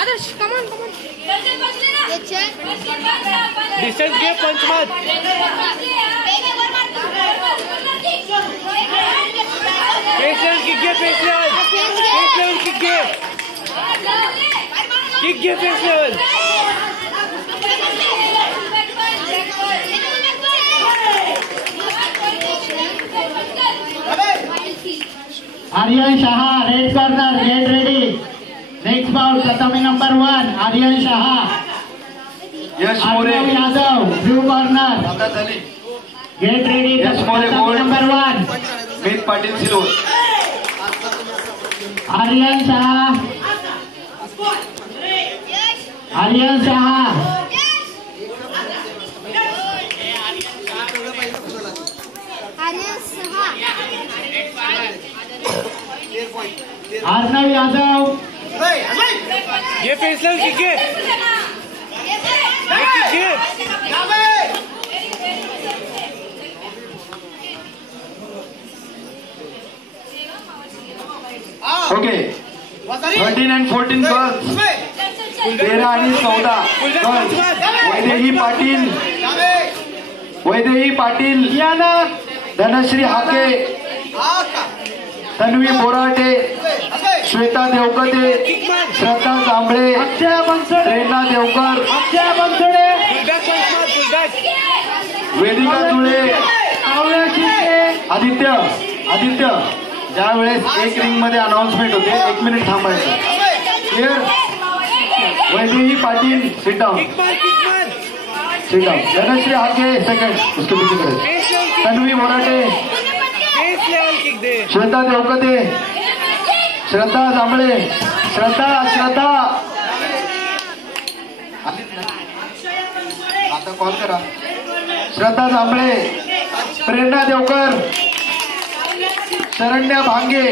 Adarsh come on distance घे पंच मत पेस लेवल किक घे पेस लेवल किक घे face level Aryan Shah red corner get ready next bout प्रथमी number 1 Aryan Shah Yash More Yadav blue corner get ready Yash More number 1 Meet Patil silver Aryan Shah Arnav Yadav ये face level kick घे okay 13 and 14 girls 13 आणि 14 girls Vaidehi Patil Dhanashree Hake Tanvi Borate Shweta Devkate Shraddha Jambhale Prerna Devkar Vedika Tule Aditya ज्या वेळेस एक रिंग मध्ये अनाउन्समेंट होते 1 मिनिट थांबायचं clear Vaidehi Patil sit down Dhanashree Hake second उसके पीछे खड़े तन्वी बोराटे श्वेता देवकते श्रद्धा जांभळे श्रद्धा आता कॉल करा श्रद्धा जांभळे प्रेरणा देवकर शरण्या भांगे